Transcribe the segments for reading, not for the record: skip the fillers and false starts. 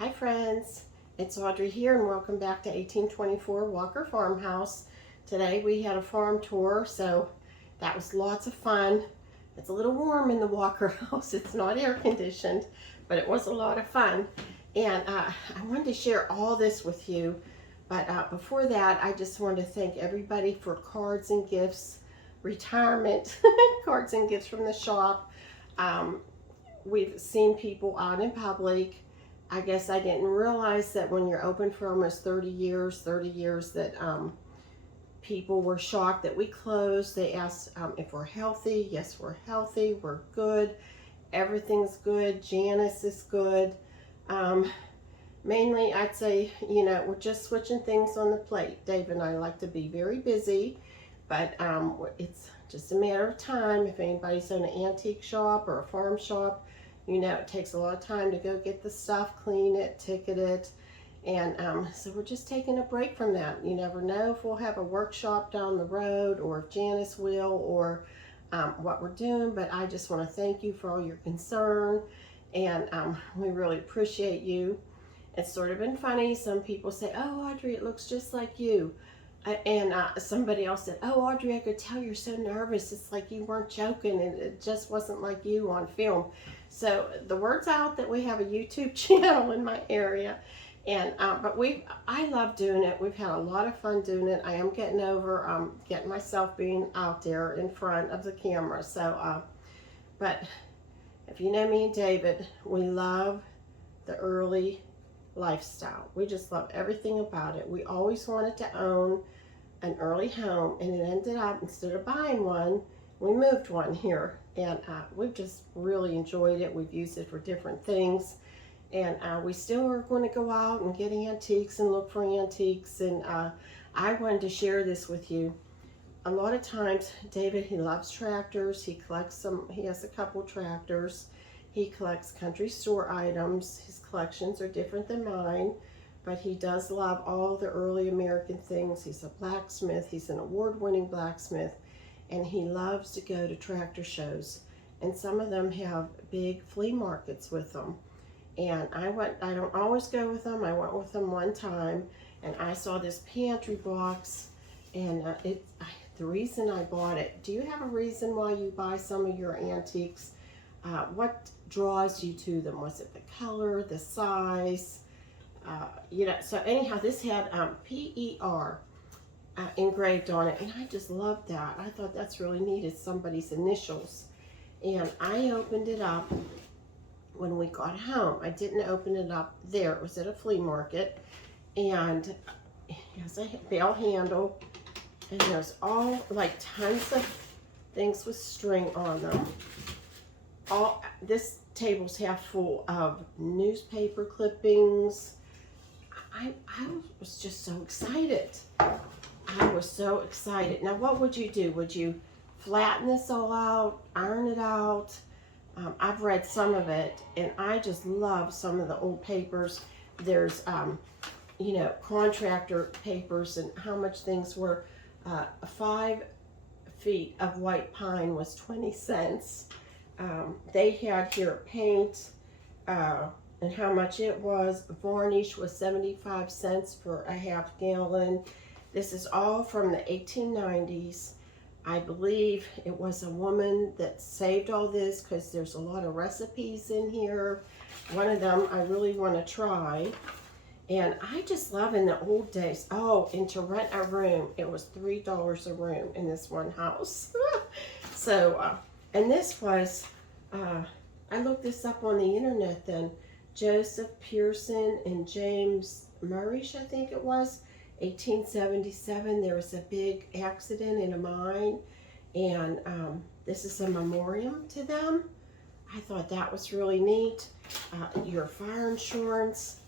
Hi friends, it's Audrey here and welcome back to 1824 Walker Farmhouse. Today we had a farm tour, so that was lots of fun. It's a little warm in the Walker house. It's not air conditioned, but it was a lot of fun. And I wanted to share all this with you, but before that I just want to thank everybody for cards and gifts, retirement cards and gifts from the shop. We've seen people out in public. I guess I didn't realize that when you're open for almost 30 years that people were shocked that we closed. They asked if we're healthy. Yes, we're healthy. We're good. Everything's good. Janice is good. Mainly, I'd say, we're just switching things on the plate. Dave and I like to be very busy, but it's just a matter of time. If anybody's in an antique shop or a farm shop, it takes a lot of time to go get the stuff, clean it, ticket it. And so we're just taking a break from that. You never know if we'll have a workshop down the road or if Janice will or what we're doing. But I just want to thank you for all your concern. And we really appreciate you. It's sort of been funny. Some people say, oh, Audrey, it looks just like you. And somebody else said, oh, Audrey, I could tell you're so nervous. It's like you weren't joking and it just wasn't like you on film. So the word's out that we have a YouTube channel in my area. And but I love doing it. We've had a lot of fun doing it. I am getting over getting myself being out there in front of the camera. So, but if you know me and David, we love the early lifestyle. We just love everything about it. We always wanted to own an early home, and it ended up, instead of buying one, we moved one here, and we've just really enjoyed it. We've used it for different things, and we still are going to go out and get antiques and look for antiques. And I wanted to share this with you. A lot of times, David, he loves tractors. He collects some. He has a couple tractors. He collects country store items. His collections are different than mine, but he does love all the early American things. He's a blacksmith. He's an award-winning blacksmith, and he loves to go to tractor shows. And some of them have big flea markets with them. And I don't always go with them. I went with them one time, and I saw this pantry box, and the reason I bought it, do you have a reason why you buy some of your antiques? What draws you to them? Was it the color, the size? So anyhow, this had PER engraved on it, and I just loved that. I thought that's really neat. It's somebody's initials. And I opened it up when we got home. I didn't open it up there. It was at a flea market, and it has a bell handle, and there's all like tons of things with string on them. This table's half full of newspaper clippings. I was just so excited. I was so excited. Now, what would you do? Would you flatten this all out, iron it out? I've read some of it, and I just love some of the old papers. There's, contractor papers and how much things were. 5 feet of white pine was 20 cents. They had here paint and how much it was. Varnish was 75 cents for a half gallon. This is all from the 1890s. I believe it was a woman that saved all this because there's a lot of recipes in here. One of them I really want to try. And I just love in the old days. Oh, and to rent a room, it was $3 a room in this one house. So, and this was, I looked this up on the internet then. Joseph Pearson and James Murrish, I think it was, 1877. There was a big accident in a mine, and this is a memoriam to them. I thought that was really neat. Your fire insurance,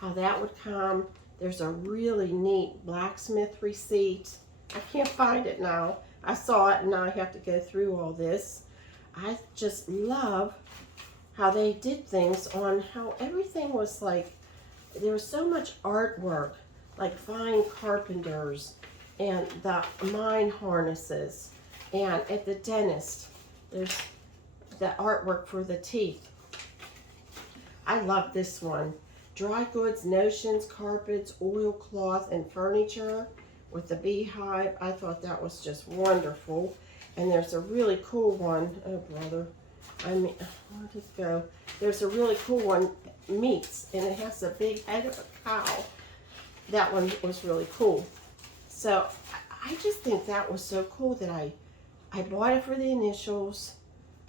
how that would come. There's a really neat blacksmith receipt. I can't find it now. I saw it and now I have to go through all this. I just love how they did things on how everything was like, there was so much artwork, like fine carpenters and the mine harnesses. And at the dentist, there's the artwork for the teeth. I love this one. dry goods, notions, carpets, oilcloth, and furniture with the beehive. I thought that was just wonderful. And there's a really cool one. Oh, brother. I mean, where did it go? There's a really cool one, meats, and it has a big head of a cow. That one was really cool. So I just think that was so cool that I bought it for the initials.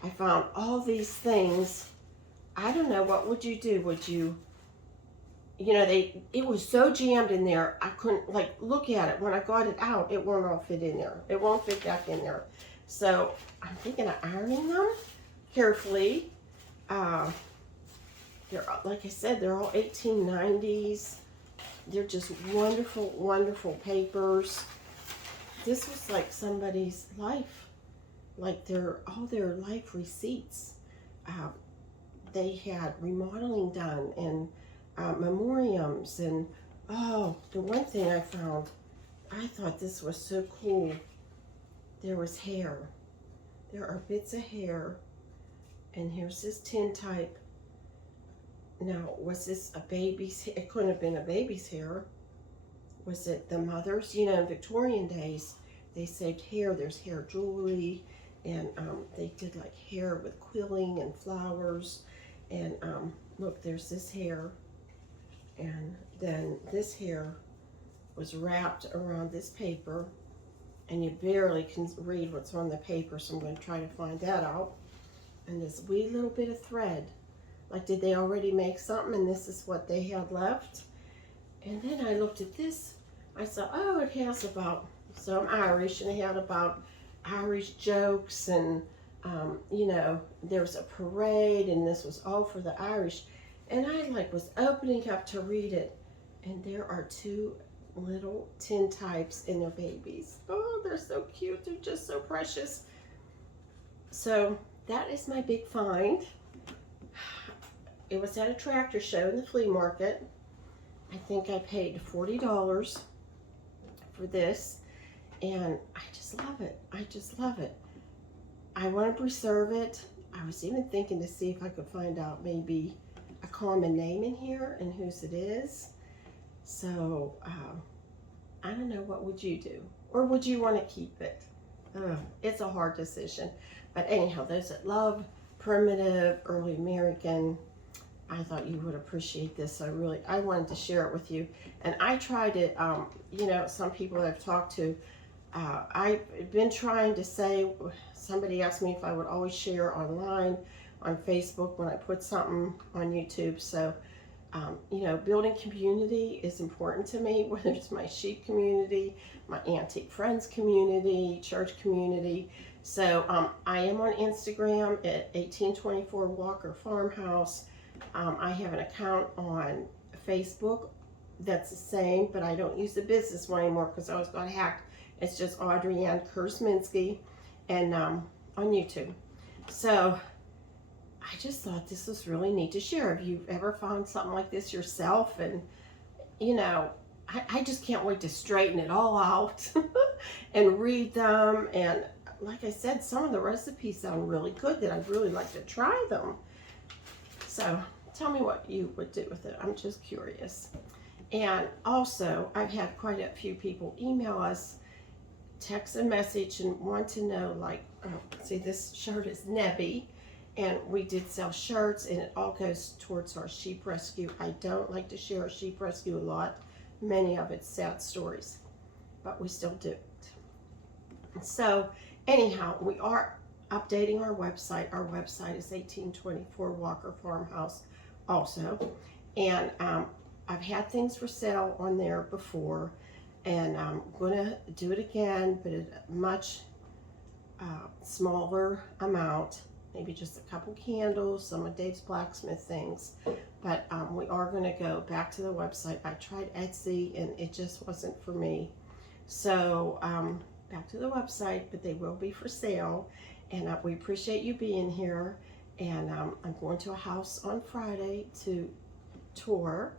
I found all these things. I don't know, what would you do? Would you, you know, it was so jammed in there, I couldn't, like, look at it. When I got it out, it won't all fit in there. It won't fit back in there. So I'm thinking of ironing them carefully. They're, like I said, they're all 1890s. They're just wonderful, wonderful papers. This was like somebody's life, like all their life receipts. They had remodeling done and memoriams, and oh, the one thing I found, I thought this was so cool. There was hair. There are bits of hair, and here's this tintype. Now, was this a baby's hair? It couldn't have been a baby's hair. Was it the mother's? You know, in Victorian days, they saved hair. There's hair jewelry, and they did like hair with quilling and flowers. And look, there's this hair, and then this hair was wrapped around this paper, and you barely can read what's on the paper, so I'm going to try to find that out. And this wee little bit of thread. Like, did they already make something and this is what they had left? And then I looked at this. I saw, oh, it has about, so I'm Irish, and it had about Irish jokes, and, you know, there was a parade, and this was all for the Irish. And I, like, was opening up to read it, and there are two little tintypes and their babies. Oh, they're so cute. They're just so precious. So that is my big find. It was at a tractor show in the flea market. I think I paid $40 for this, and I just love it. I just love it. I want to preserve it. I was even thinking to see if I could find out maybe a common name in here and whose it is. So I don't know, what would you do? Or would you want to keep it? It's a hard decision. But anyhow, those that love primitive, early American, I thought you would appreciate this. I wanted to share it with you. And I tried it, you know, some people I've talked to, I've been trying to say, somebody asked me if I would always share online, on Facebook, when I put something on YouTube. So, you know, building community is important to me, whether it's my sheep community, my antique friends community, church community. So I am on Instagram at 1824 Walker Farmhouse. I have an account on Facebook that's the same, but I don't use the business one anymore because I was got hacked. It's just Audrey Ann Kurzminski, and on YouTube. So I just thought this was really neat to share. If you've ever found something like this yourself, and you know, I just can't wait to straighten it all out and read them. And like I said, some of the recipes sound really good that I'd really like to try them. So tell me what you would do with it. I'm just curious. And also, I've had quite a few people email us, text a message, and want to know, like, see, this shirt is Nebby, and we did sell shirts, and it all goes towards our sheep rescue. I don't like to share our sheep rescue a lot. Many of it's sad stories, but we still do it. So anyhow, we are updating our website. Our website is 1824 Walker Farmhouse also. And I've had things for sale on there before, and I'm gonna do it again, but at a much smaller amount, maybe just a couple candles, some of Dave's blacksmith things. But we are gonna go back to the website. I tried Etsy and it just wasn't for me. So back to the website, but they will be for sale. And we appreciate you being here. And I'm going to a house on Friday to tour,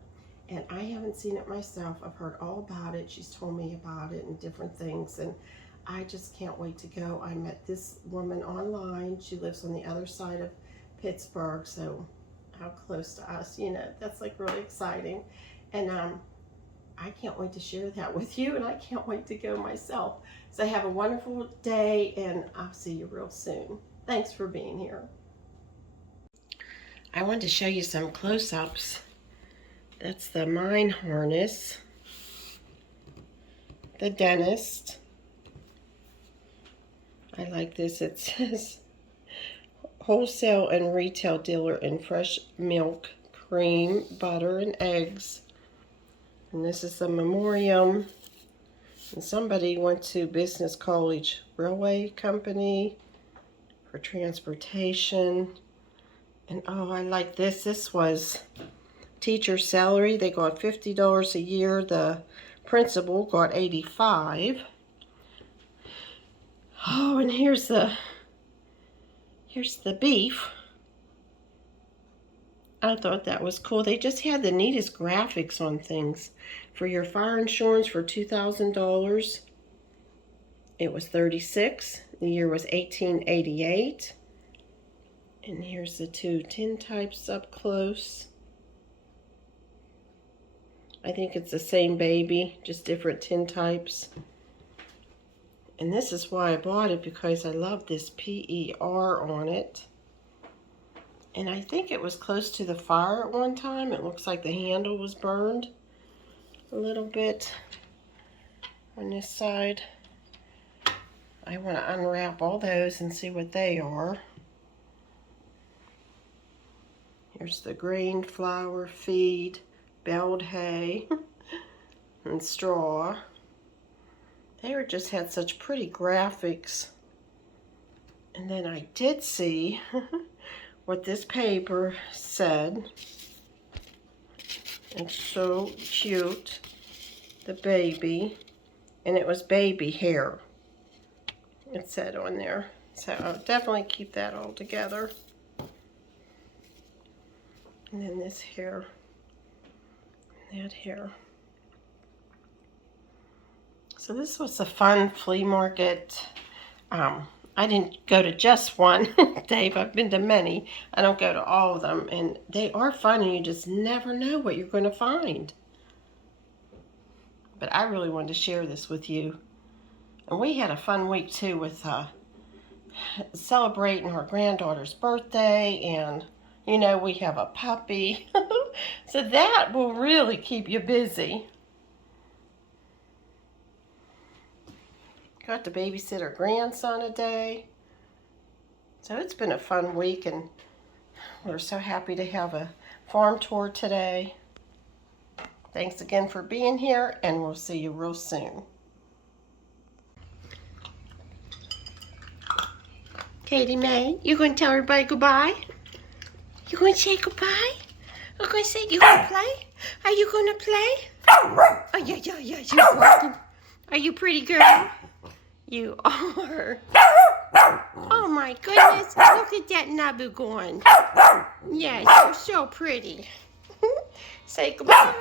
and I haven't seen it myself. I've heard all about it. She's told me about it and different things, and I just can't wait to go. I met this woman online. She lives on the other side of Pittsburgh, so how close to us, you know, that's like really exciting. And I can't wait to share that with you, and I can't wait to go myself. So have a wonderful day, and I'll see you real soon. Thanks for being here. I wanted to show you some close-ups. That's the mine harness, the dentist. I like this. It says wholesale and retail dealer in fresh milk, cream, butter, and eggs. And this is the memoriam. And somebody went to Business College Railway Company for transportation. And oh, I like this. This was teacher salary. They got $50 a year. The principal got $85. Oh, and here's the beef. I thought that was cool. They just had the neatest graphics on things. For your fire insurance for $2,000, it was $36. The year was 1888. And here's the two tin types up close. I think it's the same baby, just different tin types. And this is why I bought it, because I love this PER on it. And I think it was close to the fire at one time. It looks like the handle was burned a little bit on this side. I want to unwrap all those and see what they are. Here's the grain, flour, feed, baled hay, and straw. They just had such pretty graphics. And then I did see what this paper said. It's so cute, the baby, and it was baby hair, it said on there. So I'll definitely keep that all together. And then this hair, that hair. So this was a fun flea market. I didn't go to just one, Dave. I've been to many. I don't go to all of them. And they are fun, and you just never know what you're going to find. But I really wanted to share this with you. And we had a fun week, too, with celebrating our granddaughter's birthday. And, you know, we have a puppy. So that will really keep you busy. Got to babysit our grandson a day. So it's been a fun week, and we're so happy to have a farm tour today. Thanks again for being here, and we'll see you real soon. Katie Mae, you going to tell everybody goodbye? You going to say goodbye? You going to say, you going to play? Are you going to play? Oh, yeah, you're working. Are you pretty girl? You are. Oh my goodness, look at that Nabu going. Yes, you're so pretty. Say goodbye.